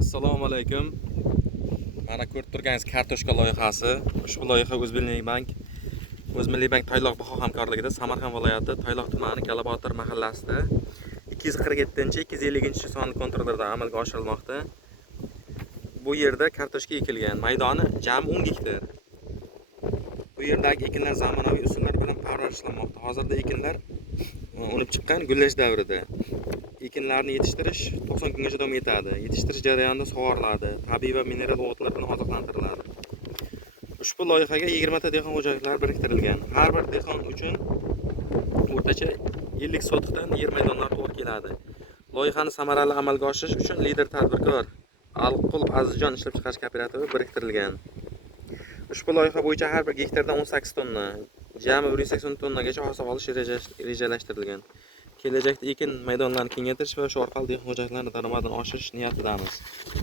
Assalomu alaykum. Mana ko'rib turganingiz kartoshka loyihasi. Ushbu loyiha O'zmilliy bank Toyloq baho hamkorligida Samarqand viloyati Toyloq tumani Galabotir mahallasida 247-250 sonli kontrollarda amalga oshirilmoqda. Bu yerda kartoshka ekilgan. Maydoni jami 10 gektar. Bu yerdagi ekinlar zamonaviy usullar bilan parvarishlanmoqda. Hozirda ekinlar unib chiqqan gullash davrida. Ekinlarni yetishtirish 90 kungacha davom etadi. Yetishtirish jarayonida sug'oriladi, tabiiy va mineral o'g'itlar bilan oziqlantiriladi. Ushbu loyihaga 20 ta dehqon xo'jaliklari biriktirilgan. Har bir dehqon uchun o'rtacha 50 sotixdan yer maydonlari to'g'ri keladi. Loyihani samarali amalga oshirish uchun lider tadbirkor Alqul Azizjon ishlab chiqarish kooperativi biriktirilgan. Ushbu loyiha bo'yicha har bir gektardan 18 tonna, jami 180 tonnagacha hosil olish rejalashtirilgan. Kelajakda ekin maydonlarini kengaytirish va shu orqali dehqon xo'jaliklarning daromadini oshirish niyatidamiz.